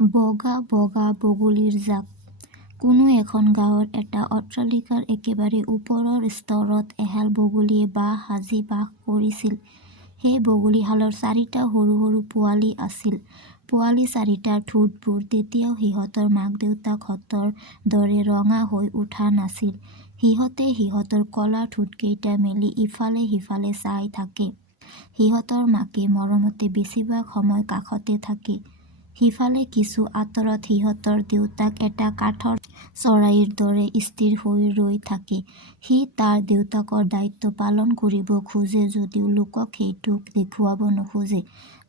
বগা বগা বগলীৰ জাক। কোনো এখন গাঁৱৰ এটা অট্টালিকাৰ একেবাৰে ওপৰৰ স্তৰত এহাল বগলীয়ে বাঁহ সাজি বাস কৰিছিল। সেই বগলীহালৰ 4টা সৰু সৰু পোৱালি আছিল। পোৱালি 4টাৰ ঠোঁটবোৰ তেতিয়াও সিহঁতৰ মাক দেউতাকহঁতৰ দৰে ৰঙা হৈ উঠা নাছিল। সিহঁতে সিহঁতৰ ক'লা ঠোঁটকেইটা মেলি ইফালে সিফালে চাই থাকে। সিহঁতৰ মাকে মৰমতে বেছিভাগ সময় কাষতে থাকে। সিফালে কিছু আঁতৰত সিহঁতৰ দেউতাক এটা কাঠৰ চৰাইৰ দৰে স্থিৰ হৈ ৰৈ থাকে। সি তাৰ দেউতাকৰ দায়িত্ব পালন কৰিব খোজে যদিও লোকক সেইটো দেখুৱাব নোখোজে।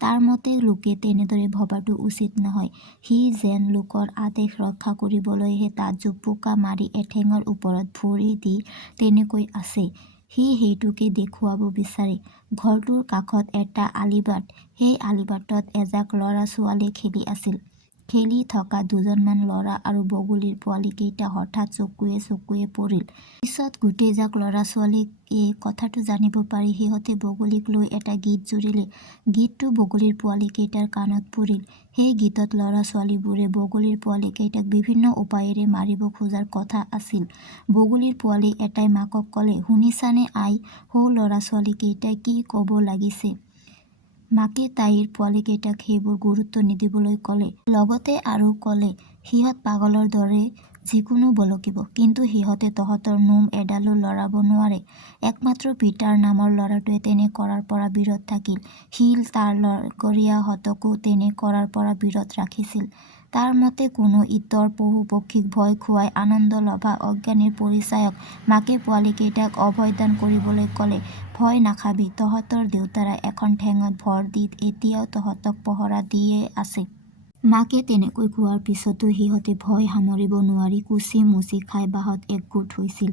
তাৰ মতে লোকে তেনেদৰে ভবাটো উচিত নহয়। সি যেন লোকৰ আদেশ ৰক্ষা কৰিবলৈহে তাত জোপোকা মাৰি এঠেঙৰ ওপৰত ভৰি দি তেনেকৈ আছে। সি সেইটোকে দেখুৱাব বিচাৰে। ঘৰটোৰ কাষত এটা আলিবাট। সেই আলিবাটত এজাক ল'ৰা-ছোৱালী খেলি আছিল। খেলি থকা দুজনমান ল'ৰা আৰু বগলীৰ পোৱালিকেইটা হঠাৎ চকুৱে পৰিল। পিছত গোটেইজাক ল'ৰা-ছোৱালীক এই কথাটো জানিব পাৰি সিহঁতে বগলীক লৈ এটা গীত জুৰিলে। গীতটো বগলীৰ পোৱালিকেইটাৰ কাণত পৰিল। সেই গীতত ল'ৰা-ছোৱালীবোৰে বগলীৰ পোৱালিকেইটাক বিভিন্ন উপায়েৰে মাৰিব খোজাৰ কথা আছিল। বগলীৰ পোৱালি এটাই মাকক ক'লে, "শুনিছানে আই, সৌ ল'ৰা-ছোৱালীকেইটাই কি ক'ব লাগিছে?" মাকে তাইৰ পোৱালিকেইটাক সেইবোৰ গুৰুত্ব নিদিবলৈ ক'লে। লগতে আৰু ক'লে, "সিহঁত পাগলৰ দৰে যিকোনো বলকিব, কিন্তু সিহঁতে তহঁতৰ নোম এডালো লৰাব নোৱাৰে।" একমাত্ৰ পিটাৰ নামৰ ল'ৰাটোৱে তেনে কৰাৰ পৰা বিৰত থাকিল। সি তাৰ লগৰীয়াহঁতকো তেনে কৰাৰ পৰা বিৰত ৰাখিছিল। তাৰ মতে কোনো ইতৰ পশু-পক্ষীক ভয় খুৱাই আনন্দ লভা অজ্ঞানীৰ পৰিচায়ক মাকে পোৱালিকেইটাক অভয়দান কৰিবলৈ ক'লে, "ভয় নাখাবি, তহঁতৰ দেউতাৰাই এখন ঠেঙত ভৰ দি এতিয়াও তহঁতক পহৰা দিয়ে আছে।" মাকে তেনেকৈ কোৱাৰ পিছতো সিহঁতে ভয় সামৰিব নোৱাৰি কুচি মুচি খাই বাঁহত একগোট হৈছিল।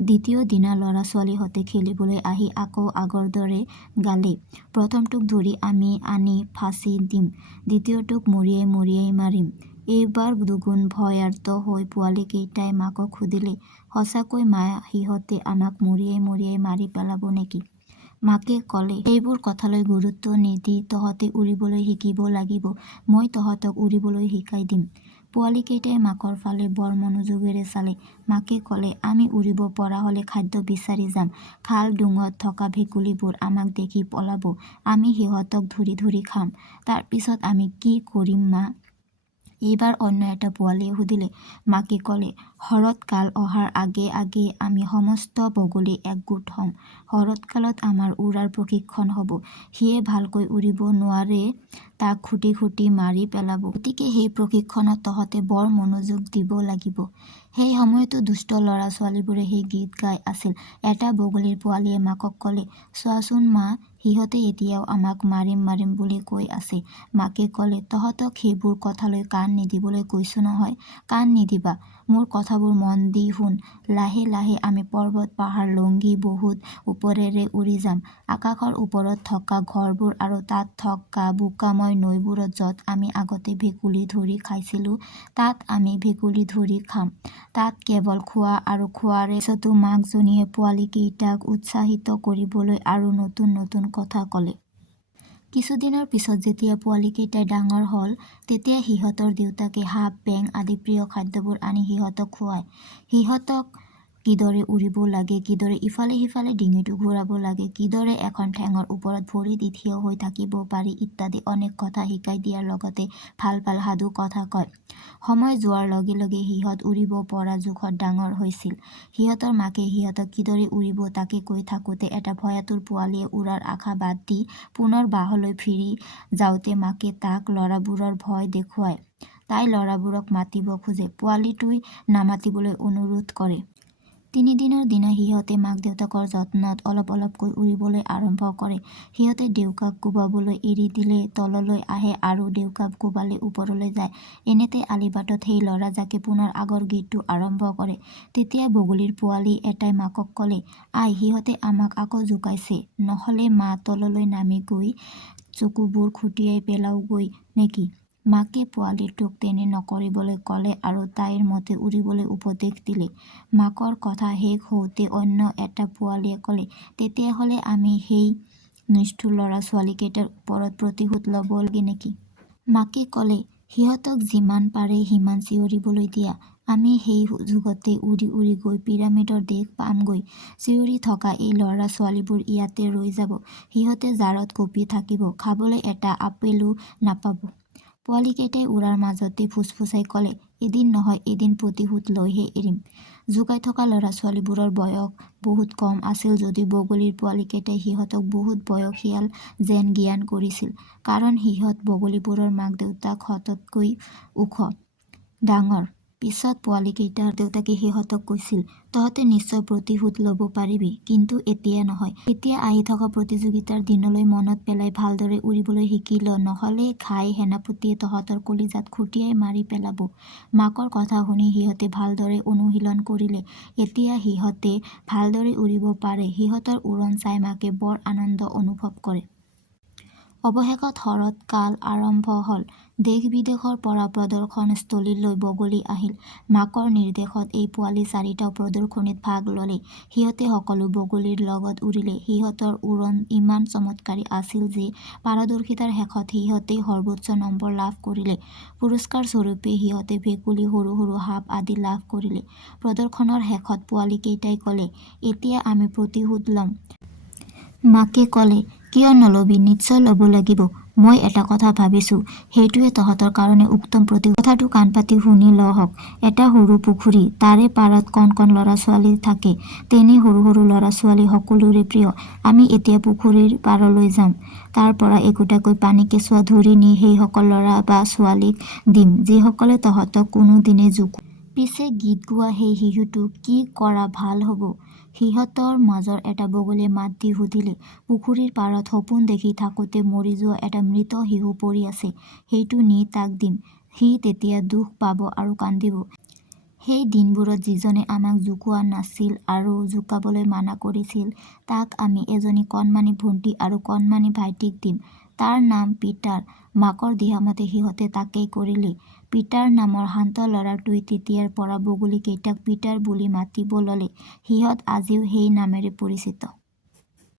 দ্বিতীয় দিনা ল'ৰা-ছোৱালীহঁতে খেলিবলৈ আহি আকৌ আগৰ দৰে গালে, "প্ৰথমটোক ধৰি আমি আনি ফাঁচি দিম, দ্বিতীয়টোক মৰিয়াই মৰিয়াই মাৰিম।" এইবাৰ দুগুণ ভয়াৰ্ত হৈ পোৱালিকেইটাই মাকক সুধিলে, "সঁচাকৈ মা, সিহঁতে আমাক মৰিয়াই মৰিয়াই মাৰি পেলাব নেকি?" মাকে ক'লে, "সেইবোৰ কথালৈ গুৰুত্ব নিদি তহঁতে উৰিবলৈ শিকিব লাগিব। মই তহঁতক উৰিবলৈ শিকাই দিম।" পোৱালিকেইটাই মাকৰ ফালে বৰ মনোযোগেৰে চালে। মাকে ক'লে, "আমি উৰিব পৰা হ'লে খাদ্য বিচাৰি যাম। খাল-ডোঙত থকা ভেকুলীবোৰ আমাক দেখি পলাব। আমি সিহঁতক ধৰি ধৰি খাম। তাৰ পিছত আমি কি কৰিম মা?" এইবাৰ অন্য এটা পোৱালীয়ে সুধিলে। মাকে ক'লে, "শৰৎকাল অহাৰ আগে আগে আমি সমস্ত বগলী একগোট হ'ম। শৰৎকালত আমাৰ উৰাৰ প্ৰশিক্ষণ হ'ব। সিয়ে ভালকৈ উৰিব নোৱাৰে তাক খুটি খুটি মাৰি পেলাব। গতিকে সেই প্ৰশিক্ষণত তহঁতে বৰ মনোযোগ দিব লাগিব।" সেই সময়তো দুষ্ট ল'ৰা-ছোৱালীবোৰে সেই গীত গাই আছিল। এটা বগলীৰ পোৱালীয়ে মাকক ক'লে, "চোৱাচোন মা, সিহঁতে এতিয়াও আমাক মাৰিম মাৰিম বুলি কৈ আছে।" মাকে ক'লে, "তহঁতক সেইবোৰ কথালৈ কাণ নিদিবলৈ কৈছো নহয়। কাণ নিদিবা, মোৰ কথাবোৰ মন দি শুন। লাহে লাহে আমি পৰ্বত-পাহাৰ লংঘি বহুত ওপৰেৰে উৰি যাম। আকাশৰ ওপৰত থকা ঘৰবোৰ আৰু তাত থকা বোকাময় নৈবোৰত য'ত আমি আগতে ভেকুলী ধৰি খাইছিলো, তাত আমি ভেকুলী ধৰি খাম।" তাত কেৱল খোৱা আৰু খোৱাৰে পিছতো মাকজনীয়ে পোৱালীকেইটাক উৎসাহিত কৰিবলৈ আৰু নতুন নতুন কথা ক'লে। কিছুদিনৰ পিছত যেতিয়া পোৱালীকেইটা ডাঙৰ হ'ল, তেতিয়া সিহঁতৰ দেউতাকে সাপ, বেং আদি প্ৰিয় খাদ্যবোৰ আনি সিহঁতক খুৱায়। সিহঁতক কিদৰে উৰিব লাগে, কিদৰে ইফালে সিফালে ডিঙিটো ঘূৰাব লাগে, কিদৰে এখন ঠেঙৰ ওপৰত ভৰি দি থিয় হৈ থাকিব পাৰি ইত্যাদি অনেক কথা শিকাই দিয়াৰ লগতে ভাল ভাল সাধু কথা কয়। সময় যোৱাৰ লগে লগে সিহঁত উৰিব পৰা জোখত ডাঙৰ হৈছিল। সিহঁতৰ মাকে সিহঁতক কিদৰে উৰিব তাকে কৈ থাকোতে এটা ভয়াতুৰ পোৱালীয়ে উৰাৰ আশা বাদ দি পুনৰ বাহলৈ ফিৰি যাওঁতে মাকে তাক ল'ৰাবোৰৰ ভয় দেখুৱায়। তাই ল'ৰাবোৰক মাতিব খোজে। পোৱালীটোই নামাতিবলৈ অনুৰোধ কৰে। ৩ দিনৰ দিনা সিহঁতে মাক-দেউতাকৰ যত্নত অলপ অলপকৈ উৰিবলৈ আৰম্ভ কৰে। সিহঁতে ডেউকাক কোবাবলৈ এৰি দিলে তললৈ আহে আৰু ডেউকা কোবালে ওপৰলৈ যায়। এনেতে আলিবাটত সেই ল'ৰাজাকে পুনৰ আগৰ গীতটো আৰম্ভ কৰে। তেতিয়া বগলীৰ পোৱালি এটাই মাকক ক'লে, "আই, সিহঁতে আমাক আকৌ জোকাইছে। নহ'লে মা, তললৈ নামি গৈ চকুবোৰ খুটিয়াই পেলাওঁগৈ নেকি?" মাকে পোৱালীটোক তেনে নকৰিবলৈ ক'লে আৰু তাইৰ মতে উৰিবলৈ উপদেশ দিলে। মাকৰ কথা শেষ হওঁতে অন্য এটা পোৱালীয়ে ক'লে, "তেতিয়াহ'লে আমি সেই নিষ্ঠুৰ ল'ৰা-ছোৱালীকেইটাৰ ওপৰত প্ৰতিশোধ ল'ব লাগে নেকি?" মাকে ক'লে, সিহঁতক যিমান পাৰে সিমান চিঞৰিবলৈ দিয়া। আমি সেই সুযোগতে উৰি উৰি গৈ পিৰামিডৰ দেশ পামগৈ। চিঞৰি থকা এই ল'ৰা ছোৱালীবোৰ ইয়াতে ৰৈ যাব। সিহঁতে জাৰত কঁপি থাকিব, খাবলৈ এটা আপেলো নাপাব। পোৱালীকেইটাই উৰাৰ মাজতে ফুচফুচাই ক'লে, এদিন নহয় এদিন প্ৰতিশোধ লৈহে এৰিম। জোকাই থকা ল'ৰা ছোৱালীবোৰৰ বয়স বহুত কম আছিল যদিও বগলীৰ পোৱালীকেইটাই সিহঁতক বহুত বয়সীয়াল যেন জ্ঞান কৰিছিল। কাৰণ সিহঁত বগলীবোৰৰ মাক দেউতাকহঁততকৈ ওখ, ডাঙৰ। পিছত পোৱালীকেইটাৰ দেউতাকে সিহঁতক কৈছিল, তহঁতে নিশ্চয় প্ৰতিশোধ ল'ব পাৰিবি, কিন্তু এতিয়া নহয়। এতিয়া আহি থকা প্ৰতিযোগিতাৰ দিনলৈ মনত পেলাই ভালদৰে উৰিবলৈ শিকি ল, নহ'লে ঘাই সেনাপতিয়ে তহঁতৰ কলিজাত খুটিয়াই মাৰি পেলাব। মাকৰ কথা শুনি সিহঁতে ভালদৰে অনুশীলন কৰিলে। এতিয়া সিহঁতে ভালদৰে উৰিব পাৰে। সিহঁতৰ উৰণ চাই মাকে বৰ আনন্দ অনুভৱ কৰে। অৱশেষত শৰৎকাল আৰম্ভ হ'ল। দেশ বিদেশৰ পৰা প্ৰদৰ্শনস্থলীলৈ বগলী আহিল। মাকৰ নিৰ্দেশত এই পোৱালি চাৰিটাও প্ৰদৰ্শনীত ভাগ ল'লে। সিহঁতে সকলো বগলীৰ লগত উৰিলে। সিহঁতৰ উৰণ ইমান চমৎকাৰী আছিল যে পাৰদৰ্শিতাৰ শেষত সিহঁতেই সৰ্বোচ্চ নম্বৰ লাভ কৰিলে। পুৰস্কাৰ স্বৰূপে সিহঁতে ভেকুলী, সৰু সৰু সাপ আদি লাভ কৰিলে। প্ৰদৰ্শনৰ শেষত পোৱালীকেইটাই ক'লে, এতিয়া আমি প্ৰতিশোধ ল'ম। মাকে ক'লে, কিয় নল'বি? নিশ্চয় ল'ব লাগিব। মই এটা কথা ভাবিছোঁ, সেইটোৱে তহঁতৰ কাৰণে উত্তম প্ৰতিশোধ। কথাটো কাণ পাতি শুনি লহক। এটা সৰু পুখুৰী, তাৰে পাৰত কণ কণ ল'ৰা ছোৱালী থাকে। তেনে সৰু সৰু ল'ৰা ছোৱালী সকলোৰে প্ৰিয়। আমি এতিয়া পুখুৰীৰ পাৰলৈ যাম। তাৰ পৰা একোটাকৈ পানী কেঁচুৱা ধৰি নি সেইসকল ল'ৰা বা ছোৱালীক দিম, যিসকলে তহঁতক কোনোদিনে জোকোৱা। পিছে গীত গোৱা সেই শিশুটোক কি কৰা ভাল হ'ব? সিহঁতৰ মাজৰ এটা বগলীয়ে মাত দি সুধিলে। পুখুৰীৰ পাৰত সপোন দেখি থাকোঁতে মৰি যোৱা এটা মৃত শিশু পৰি আছে, সেইটো নি তাক দিম। সি তেতিয়া দুখ পাব আৰু কান্দিব। সেই দিনবোৰত যিজনে আমাক জোকোৱা নাছিল আৰু জোকাবলৈ মানা কৰিছিল, তাক আমি এজনী কণমানি ভণ্টি আৰু কণমানি ভাইটিক দিম। তাৰ নাম পিটাৰ। মাকৰ দিহামতে সিহঁতে তাকেই কৰিলে। পিটাৰ নামৰ শান্ত ল'ৰাটোৱে তেতিয়াৰ পৰা বগলীকেইটাক পিটাৰ বুলি মাতিব ল'লে। সিহঁত আজিও সেই নামেৰে পৰিচিত।